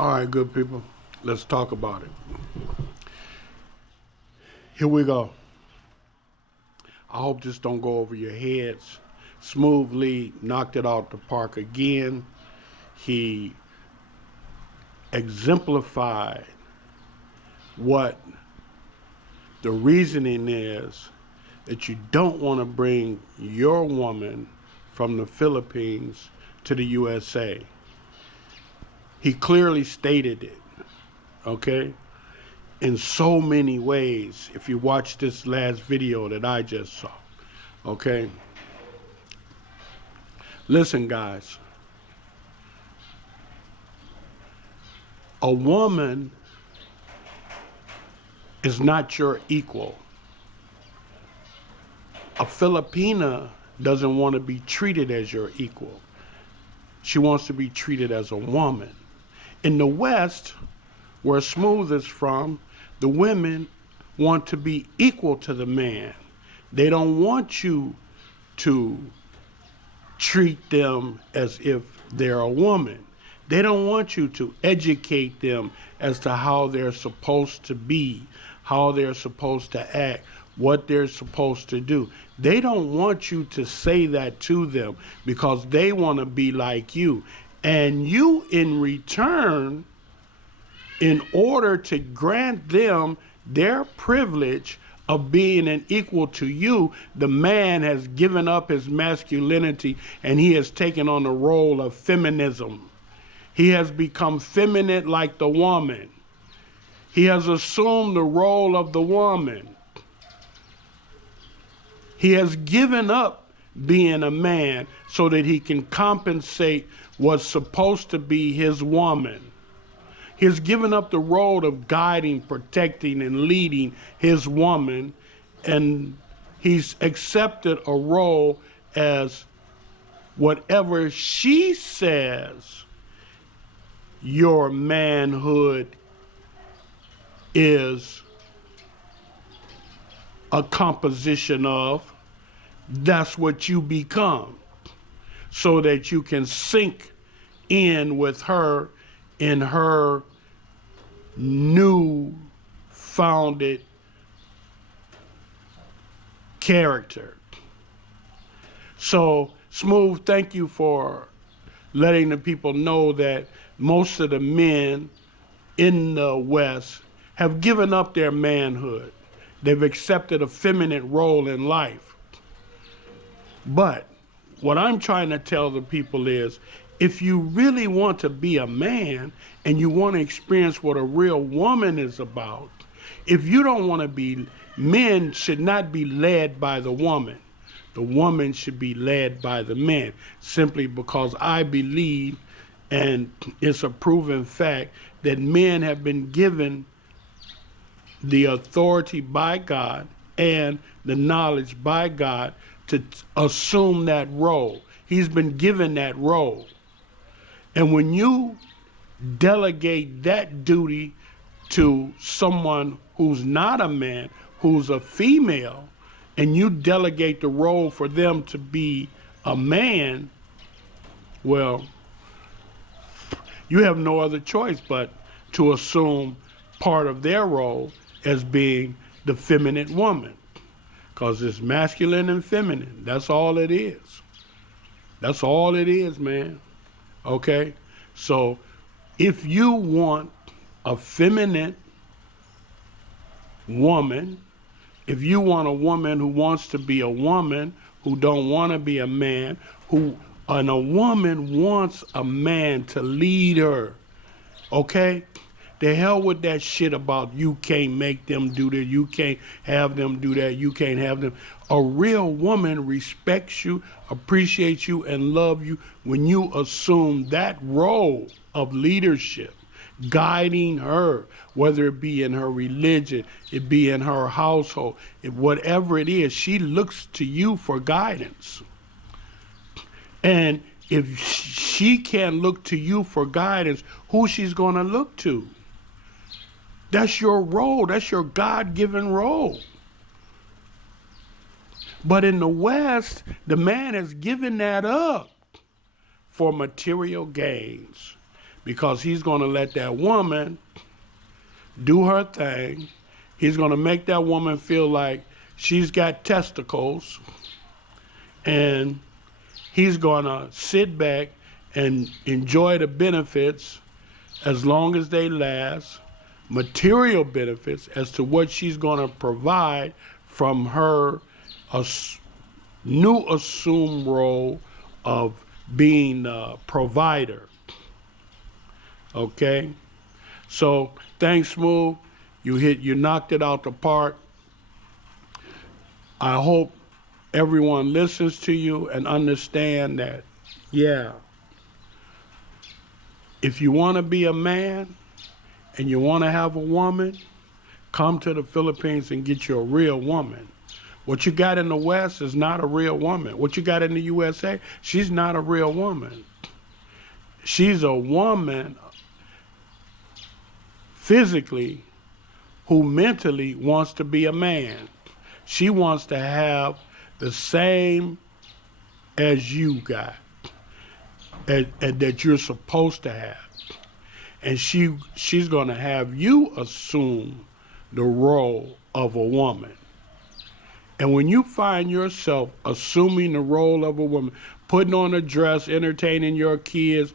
All right, good people, let's talk about it. Here we go. I hope this don't go over your heads. Smoothly knocked it out the park again. He exemplified what the reasoning is that you don't want to bring your woman from the Philippines to the USA. He clearly stated it, okay? In so many ways, if you watch this last video that I just saw, okay? Listen, guys. A woman is not your equal. A Filipina doesn't want to be treated as your equal. She wants to be treated as a woman. In the West, where Smooth is from, the women want to be equal to the man. They don't want you to treat them as if they're a woman. They don't want you to educate them as to how they're supposed to be, how they're supposed to act, what they're supposed to do. They don't want you to say that to them because they want to be like you. And you, in return, in order to grant them their privilege of being an equal to you, the man has given up his masculinity and he has taken on the role of feminism. He has become feminine like the woman. He has assumed the role of the woman. He has given up being a man so that he can compensate what's supposed to be his woman. He has given up the role of guiding, protecting, and leading his woman, and he's accepted a role as whatever she says your manhood is a composition of, that's what you become, so that you can sink in with her in her new founded character. So, Smooth, thank you for letting the people know that most of the men in the West have given up their manhood. They've accepted a feminine role in life. But what I'm trying to tell the people is, if you really want to be a man and you want to experience what a real woman is about, if you don't want to be, men should not be led by the woman. The woman should be led by the man, simply because I believe, and it's a proven fact, that men have been given the authority by God and the knowledge by God to assume that role. He's been given that role. And when you delegate that duty to someone who's not a man, who's a female, and you delegate the role for them to be a man, well, you have no other choice but to assume part of their role as being the feminine woman. Because it's masculine and feminine. That's all it is. That's all it is, man. Okay? So if you want a feminine woman, if you want a woman who wants to be a woman, who don't want to be a man, and a woman wants a man to lead her, okay? The hell with that shit about you can't make them do this, you can't have them do that, you can't have them. A real woman respects you, appreciates you, and loves you when you assume that role of leadership, guiding her, whether it be in her religion, it be in her household, whatever it is, she looks to you for guidance. And if she can't look to you for guidance, who she's gonna look to? That's your role. That's your God-given role. But in the West, the man has given that up for material gains. because he's going to let that woman do her thing. He's going to make that woman feel like she's got testicles, and he's going to sit back and enjoy the benefits as long as they last, material benefits as to what she's going to provide from her new assumed role of being a provider. Okay? So thanks, Smooth. You knocked it out the park. I hope everyone listens to you and understand that, yeah, if you want to be a man and you want to have a woman, come to the Philippines and get you a real woman. What you got in the West is not a real woman. What you got in the USA, she's not a real woman. She's a woman physically who mentally wants to be a man. She wants to have the same as you got, and that you're supposed to have. And she's going to have you assume the role of a woman. And when you find yourself assuming the role of a woman, putting on a dress, entertaining your kids,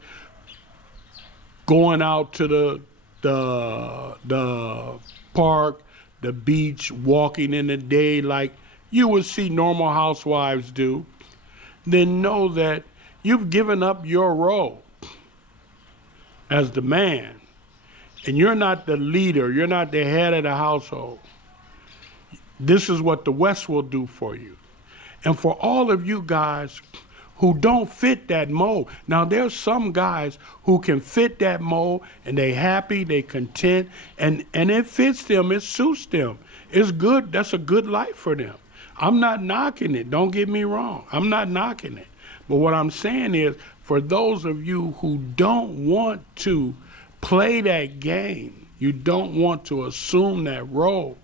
going out to the park, the beach, walking in the day like you would see normal housewives do, then know that you've given up your role as the man. And you're not the leader. You're not the head of the household. This is what the West will do for you. And for all of you guys who don't fit that mold. Now, there's some guys who can fit that mold, and they happy, they content, and it fits them, it suits them. It's good. That's a good life for them. I'm not knocking it. Don't get me wrong. I'm not knocking it. But what I'm saying is, for those of you who don't want to play that game, you don't want to assume that role,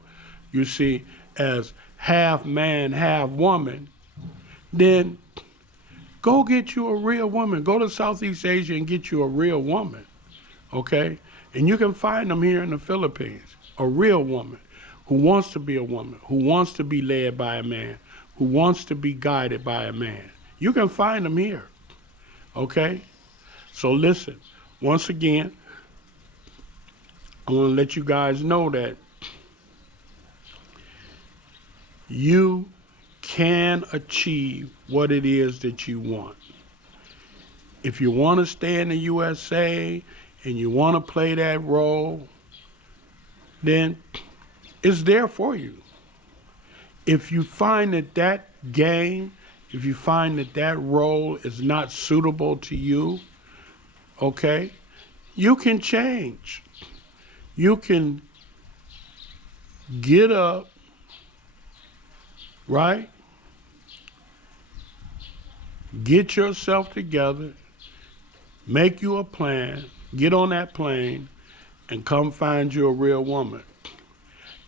you see, as half man, half woman, then go get you a real woman. Go to Southeast Asia and get you a real woman, okay? And you can find them here in the Philippines, a real woman who wants to be a woman, who wants to be led by a man, who wants to be guided by a man. You can find them here, okay? So listen, once again, I want to let you guys know that you can achieve what it is that you want. If you want to stay in the USA and you want to play that role, then it's there for you. If you find that game, if you find that role is not suitable to you, okay, you can change. You can get up, right? Get yourself together, make you a plan, get on that plane, and come find you a real woman.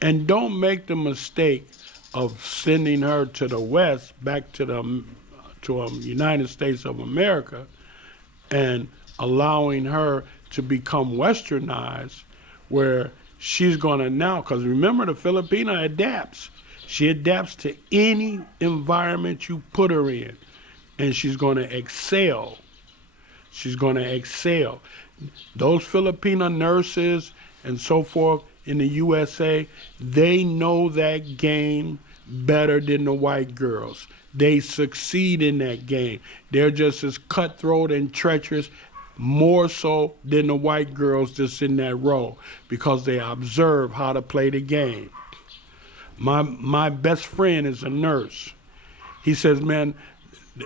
And don't make the mistake of sending her to the West, back to the United States of America, and allowing her to become westernized, where she's gonna now, because remember, the Filipina adapts. She adapts to any environment you put her in, and she's gonna excel. She's gonna excel. Those Filipina nurses and so forth in the USA, they know that game better than the white girls. They succeed in that game. They're just as cutthroat and treacherous, more so than the white girls that's in that role, because they observe how to play the game. My best friend is a nurse. He says, man,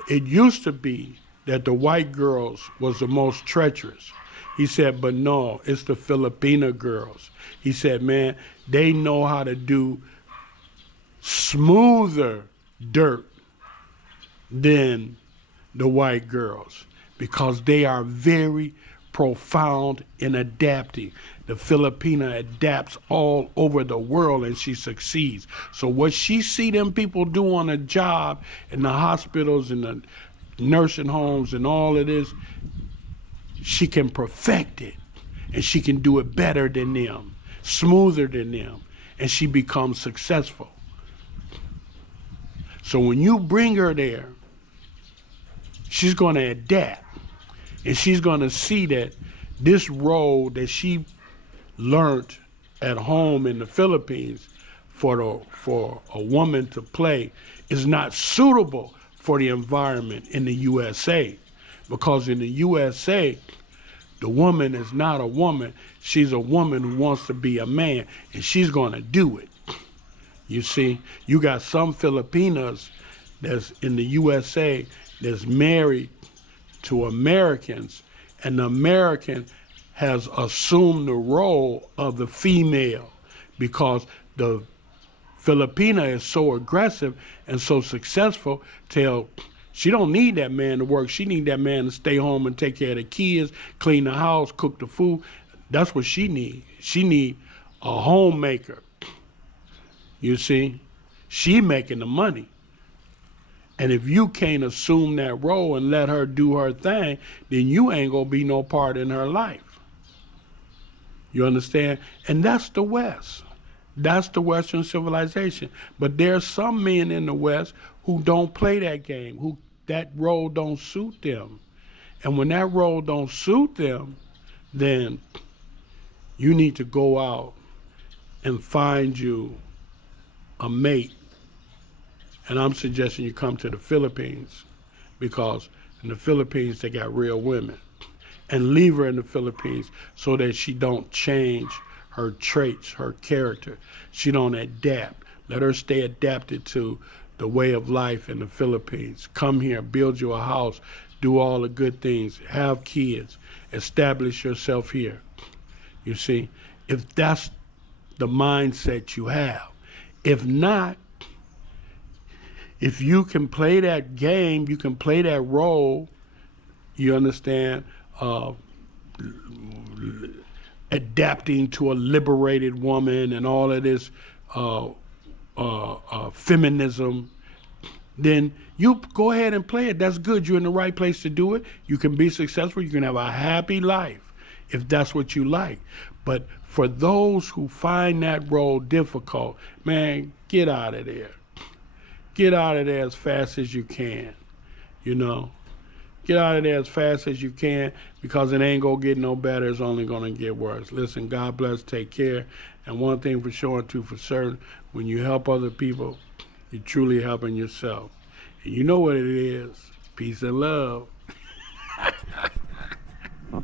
it used to be that the white girls was the most treacherous. He said, but no, it's the Filipina girls. He said, man, they know how to do smoother dirt than the white girls, because they are very profound in adapting. The Filipina adapts all over the world, and she succeeds. So what she see them people do on a job in the hospitals and the nursing homes and all of this, she can perfect it, and she can do it better than them, smoother than them, and she becomes successful. So when you bring her there, she's going to adapt, and she's going to see that this role that she learned at home in the Philippines for a woman to play is not suitable for the environment in the USA. Because in the USA, the woman is not a woman. She's a woman who wants to be a man, and she's going to do it. You see, you got some Filipinas that's in the USA that's married to Americans, and the American has assumed the role of the female because the Filipina is so aggressive and so successful till she don't need that man to work. She need that man to stay home and take care of the kids, clean the house, cook the food. That's what she need. She need a homemaker. You see, she making the money. And if you can't assume that role and let her do her thing, then you ain't gonna be no part in her life. You understand? And that's the West. That's the Western civilization. But there's some men in the West who don't play that game, who that role don't suit them. And when that role don't suit them, then you need to go out and find you a mate. And I'm suggesting you come to the Philippines, because in the Philippines they got real women. And leave her in the Philippines so that she don't change her traits, her character. She don't adapt. Let her stay adapted to the way of life in the Philippines. Come here, build you a house, do all the good things, have kids, establish yourself here. You see, if that's the mindset you have. If not, if you can play that game, you can play that role, you understand, adapting to a liberated woman and all of this feminism, then you go ahead and play it. That's good. You're in the right place to do it. You can be successful. You can have a happy life if that's what you like. But for those who find that role difficult, man, get out of there. Get out of there as fast as you can, you know. Get out of there as fast as you can, because it ain't gonna get no better. It's only gonna get worse. Listen, God bless, take care. And one thing for sure and two for certain, when you help other people, you're truly helping yourself. And you know what it is. Peace and love.